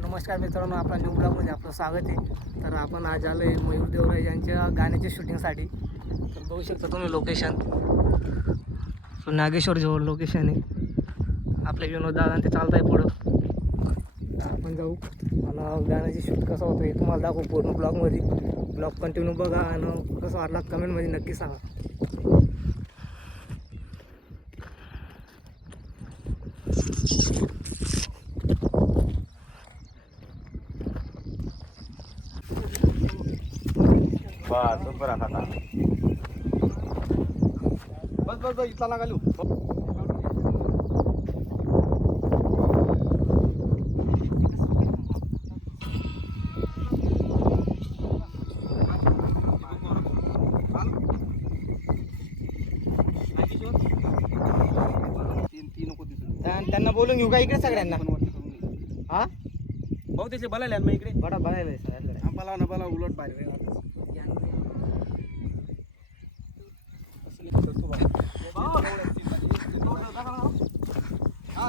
नमस्कार मित्रांनो, आपला न्यू ब्लॉगमध्ये आपलं स्वागत आहे. तर आपण आज आलो आहे मयूर देवराज यांच्या गाण्याच्या शूटिंगसाठी. तर बघू शकता तुम्ही लोकेशन, नागेश्वर जवळ लोकेशन आहे. आपले विनोद दादा ते चालत आहे पुढं. आपण जाऊ आणि गाण्याची शूट कसं होतं हे तुम्हाला दाखवू पूर्ण ब्लॉगमध्ये. ब्लॉग कंटिन्यू बघा आणि कसं वाटला कमेंटमध्ये नक्की सांगा. बस इथला लागा लिहू. त्यांना बोलून घेऊ का इकडे सगळ्यांना? हा भाऊ त्याचे बलायला मग इकडे बडा बघायला सगळ्यांकडे. आम्हाला ना बला उलट बाहेर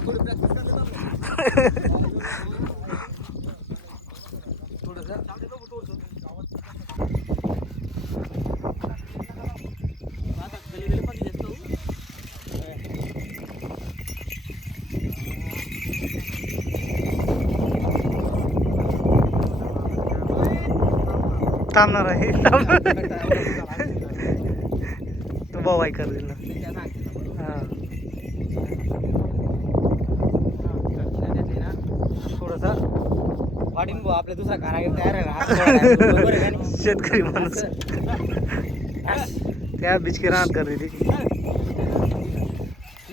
थोडी प्रॅक्टिस थांबणार आहे तो भाऊ ऐक करेल ना. हां थोडंसं वाढीन भाऊ आपल्या दुसरा कारागीर तयार आहे. शेतकरी माणूस त्या बिचकी राहत कर ती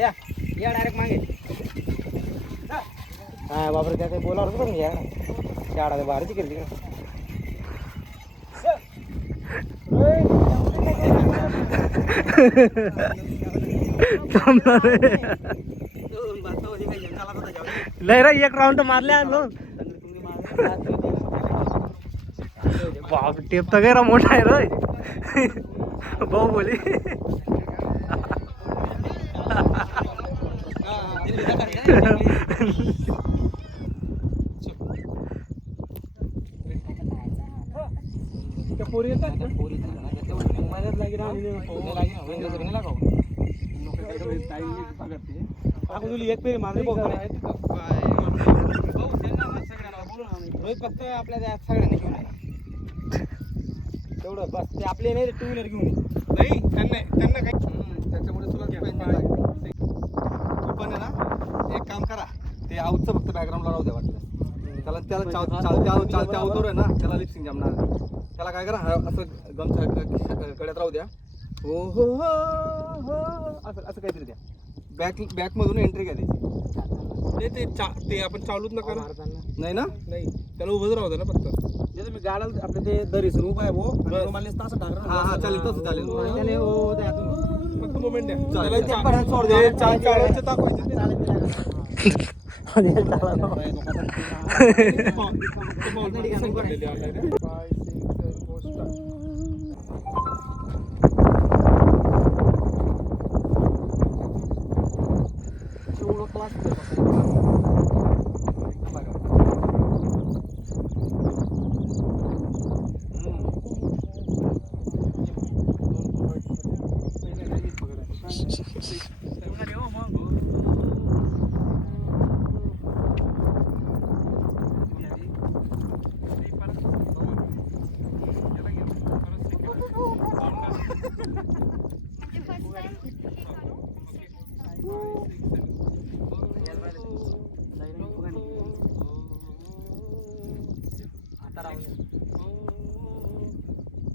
या डायरेक्ट मागे. हा बापरे त्या काही बोलावर पण घ्या शाळा बाहेरची केली का. लय रे एक राऊंड मारल्या बाप टेप तर गैरा मोठा आहे रे भाऊ बोली. पोरी येतात एक पेरी मारली रोहित फक्त आपल्या त्या सगळ्यांना घेऊन तेवढं बस. ते आपले नाही टू व्हीलर घेऊन नाही त्यांना काही त्याच्यामुळे तुला तू पण आहे ना एक काम करा ते आऊटचं फक्त बॅकग्राऊंडला राहू द्या वाटलं त्याला उतरू आहे ना त्याला लिपसिंग जमणार नाही. त्याला काय करा असं गमच्या गड्यात राहू द्या. हो हो हो असं असं काहीतरी द्या. बॅकमधून एंट्री घ्या त्याची. ते आपण चालूच नका नाही ना. नाही त्याला उभंच राहू द्या ना फक्त. जे तुम्ही गाडाल आपलं ते दरीसर उभा आहे भाऊ तसं टाका. हा चालेल तसं चालेल. फक्त मोमेंट द्या. दाखवायचे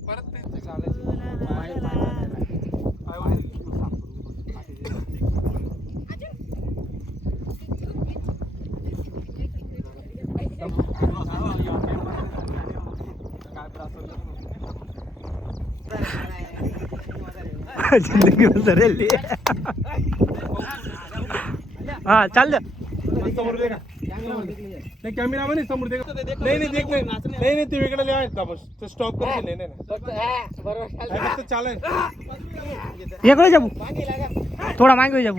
परत ते चालायचं. जिंदगी में सरेली हाँ चल समोर देखा नाही कॅमेरा मध्ये समोर देखा नाही नाही देख नाही नाही ते वेगळं लिहायचं आपण स्टॉप करून नाही नाही बरोबर चालेल इकडे जाऊ थोडा मागे जाऊ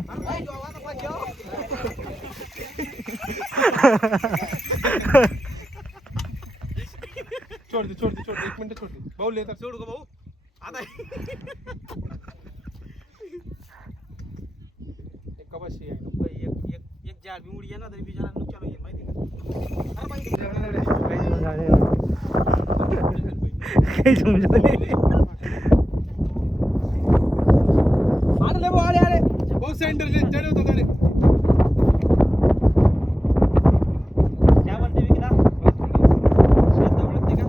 छोड़ दे 1 मिनट छोड़ दे भाऊ लेकर छोड़ गो भाऊ आता एक कबाशी आहे एक जाळ बी उडी ना तरी बिचारा नुकसान होईल माहिती का काही समजत नाही. आले भाऊ आले भाऊ सेंटर चढे होतो गाडी क्या म्हणते विकला शेत ओळखते का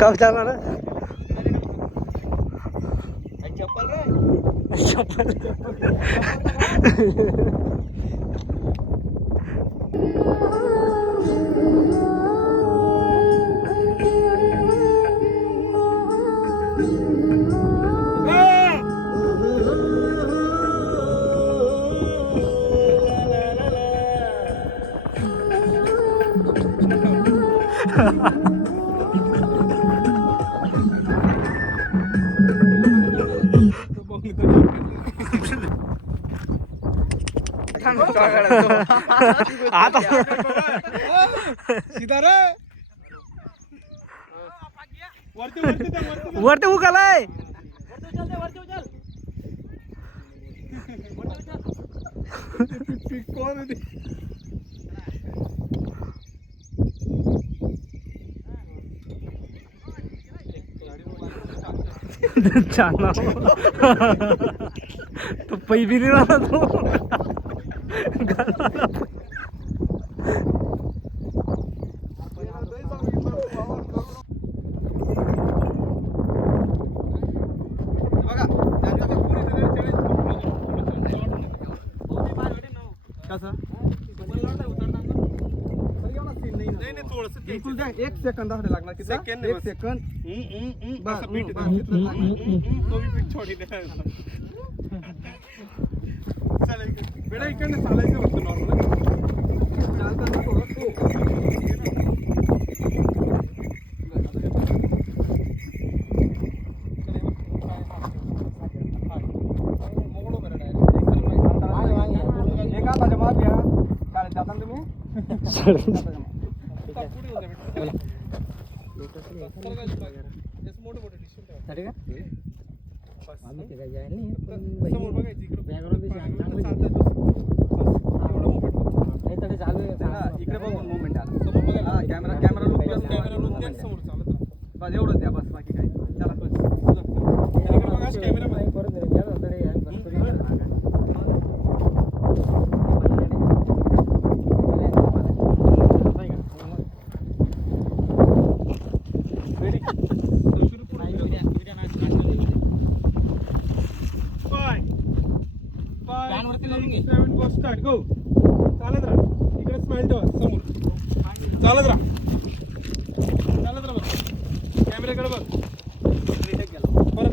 काम चालणार चप्पल रे चप्पल आता सीधा रे वरती वरती उकालाय कोण आहे ते? छान तो पै बी नाही राहला तो बघा त्यांचा बघ पुरी कसं नाही थोडस बिलकुल द्या 1 सेकंद लागणार किती सेकंद 1 सेकंद बस पीठ तो भी पीठ छोडी दे चल बेटा इकडे चालायचं फक्त नॉर्मल चालताना थोडं इकडे बघून मुवमेंट आला समोर बघा camera look plus camera look त्या समोर चालत राहा बस एवढंच द्या बस बाकी काय चला बस बघा कॅमेरा मध्ये स्टार्ट गो चालत राहा इकडे स्माइल ठेवा समोर चालत राहा कॅमेराकडे बघ परत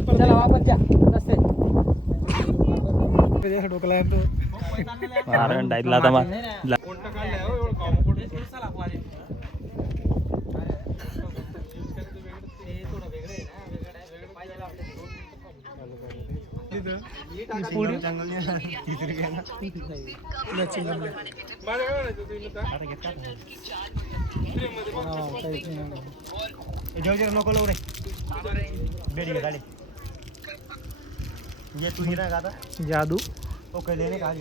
डोकला कोणता काढलाय हो एवढं कॉम्पोर्ट नको रे बेडी गाडी ये तू हिरा गाता जादू ओके लेने का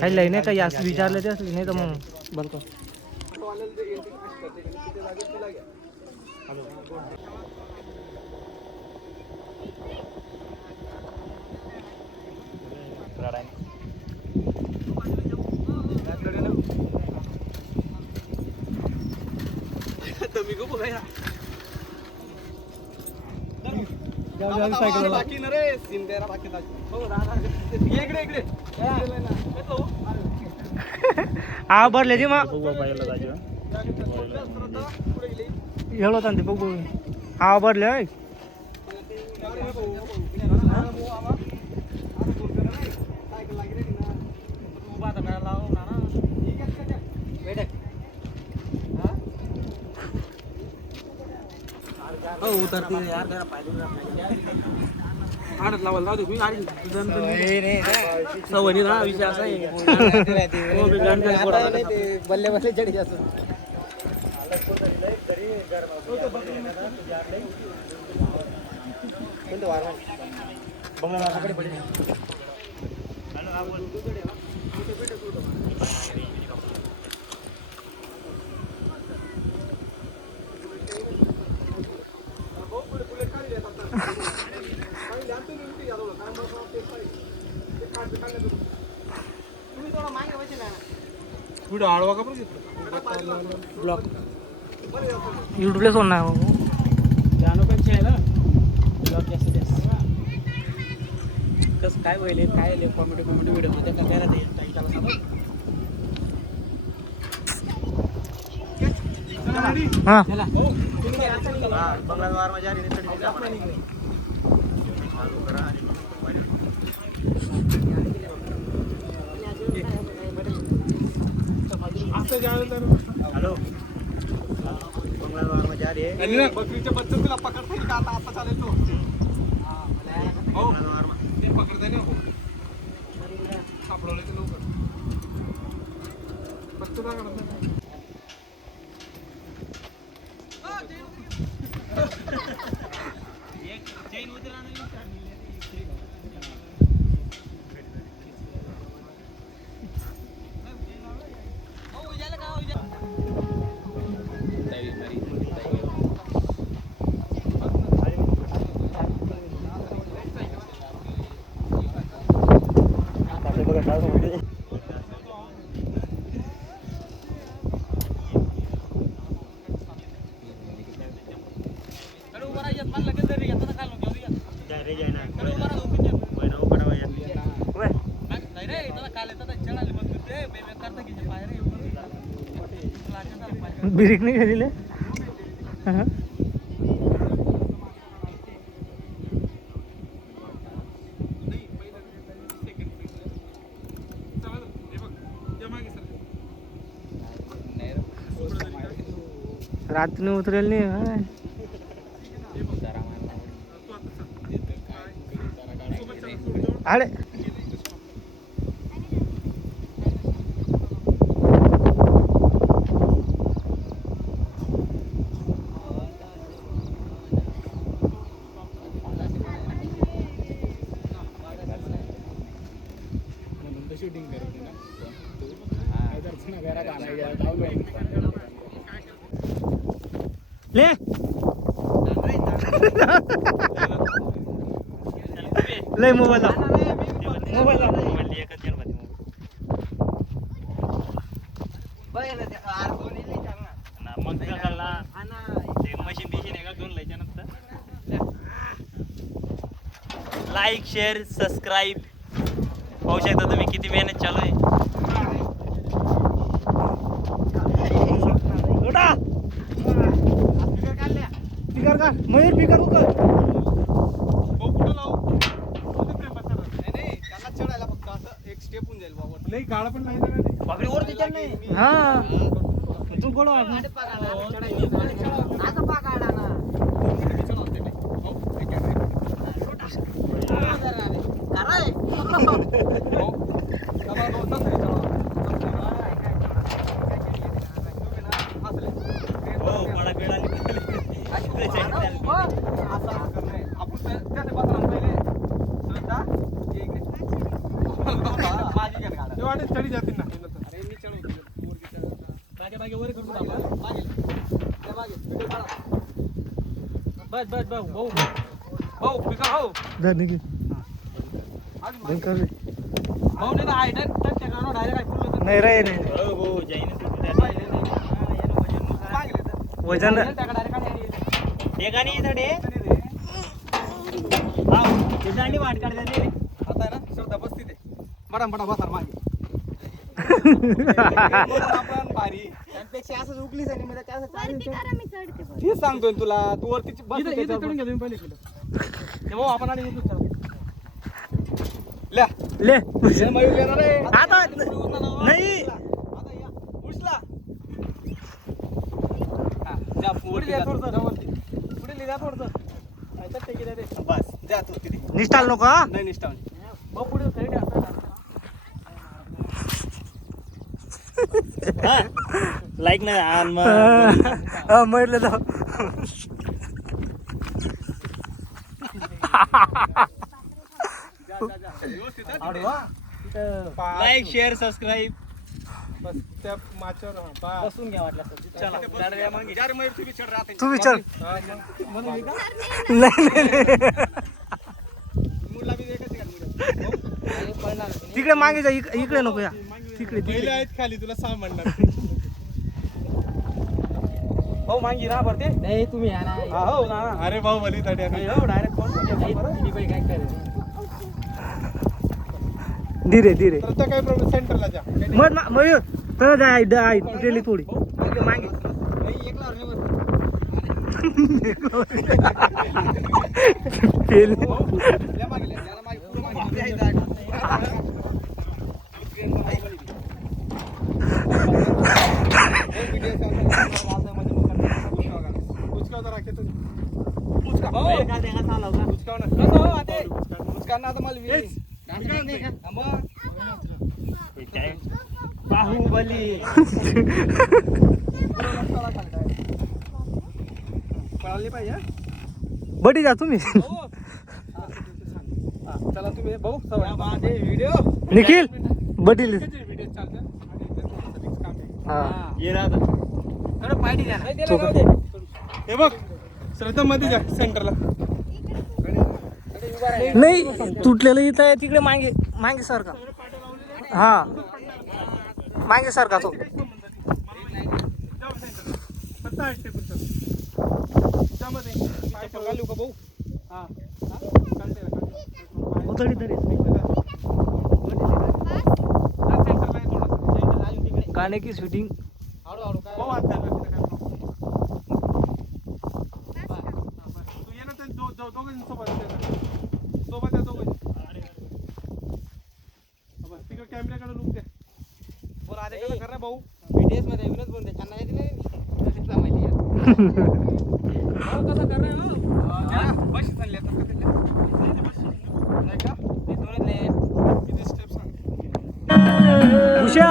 काही लई नाही काही असं विचारलं ते असली नाही तर मग बघतो बाकी ना रे सिंदेरा बाकी इकडे इकडे हा भरले ते मग एवढं होता ते बघू हा भरले हो उतरते यार जरा पाहिजे आडत लावायला लावते तुम्ही अरे सवनी ना विषय असा आहे हो, मी गाण गाण बोलायला लागलो. बल्ले बल्ले चढी जास्त व्हिडिओ आडवा का पण ब्लॉक युट्यूबला सोडणार गाणं पण आहे ब्लॉक कसं काय होईल काय कॉमेडी व्हिडिओ मध्ये काय करायला हां मंगळवार माझ्या हॅलो मंगळवार माझ्या बकरीच्या बच्चे तुला पकडता येईल का आता आता चालेल तो हो ते पकडता नाही हो सापडवलं ते लवकर बच्चे काय करत नाही ब्रेक नाही दिले रात्री उतरेल नाही अरे ले लय मोबाईल लाईक शेअर सबस्क्राईब पाहू शकता तुम्ही किती मेहनत चालू आहे. पिकर का मयूर पिकर उकर कुठं लावू नाही त्यांना चढायला फक्त असं एक स्टेप होऊन जाईल बाबा नाही गाडा पण नाही बापरे वरती चढ नाही हा तू बोलव चढी जातील ना बस बस भाऊ भाऊ भाऊ पिका भाऊ धर निघे कर रे भाऊ नाही ना डायरेक्ट फुल नाही रे नाही वजन वाट काढते आता आहे ना शब्द बसती ते बडा बडा बसार मागे आपण भारी त्यापेक्षा असंच उकलीच आहे मी हे सांगतोय तुला तू वरती बस चढून घ्या तुम्ही पहिले भाऊ आपण आणि ल्या ले हे मयूर येणार आहे आता नाही आता या उचला हा जा वरती जा. पुढे ले द्या थोडंसं. काय तर टेकी द्या ते. बस द्या तू किती निष्ठाल नको हा नाही निष्ठा भाऊ पुढे खाली द्या. लाईक नाही आण मग. म्हटलं तर लाईक शेअर सबस्क्राईब. बस त्या माच्यावर बसून घ्या वाटलं तर. चला तू विचार नाही तिकडे मागे जा इकडे नको या तिकडे पहिले आहेत खाली तुला सहा म्हणणार. भाऊ मांगी ना भरते नाही तुम्ही या ना. हो ना अरे भाऊ भली तडी हो डायरेक्ट कोण काय करे धीरे धीरे तर काय प्रॉब्लेम सेंटरला जा. मग मयूर तर जाय तुटेली थोडी मागे केली. बाहुबली. पळाली पाहिजे बडी जा तुम्ही चला तुम्ही भाऊ व्हिडिओ निखिल बडील व्हिडिओ चालतं हा ये ना आता. पायडी द्या. हे बघ श्रद्धा मध्ये जा सेंटरला नाही तुटलेलं इथं आहे तिकडे मागे मागे सारखा हा मागे सारखा तो घालू का भाऊ हा उतडी तरी गाणे की शूटिंग कॅमेऱ्याकडे लुक द्या कर भाऊ बीटीएस मध्ये विनोद बोलते त्यांना येते नाही माहिती आहे. कसं कर रे हो बशी चालली आता नाही का ते दोनच किती स्टेप सांग उषा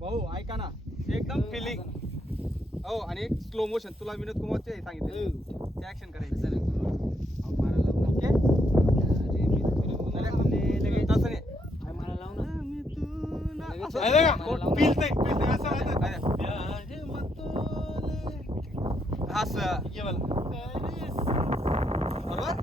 भाऊ ऐका ना एकदम फिलिंग हो आणि स्लो मोशन तुला विनोद कुमारचे सांगितले ते ऍक्शन करायचं ओके तसं नाही असं बरोबर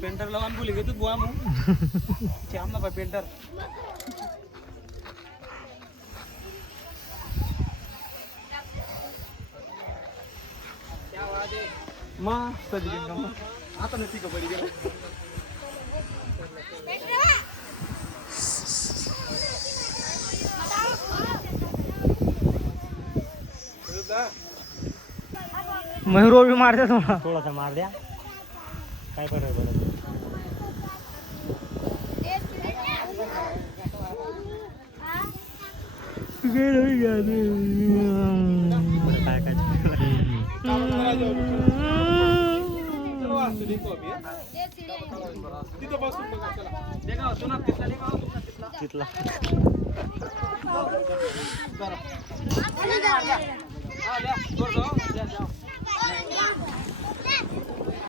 पेंटर लावून बोली घेतो बुवा मग आमना बा पेंटर आता नक्की कबड्डी गेला मयूर भी मारते थोड़ा थोडासा मार द्या. काय फरक पडत. तिथं बसून बघा चला तिथला हा द्या.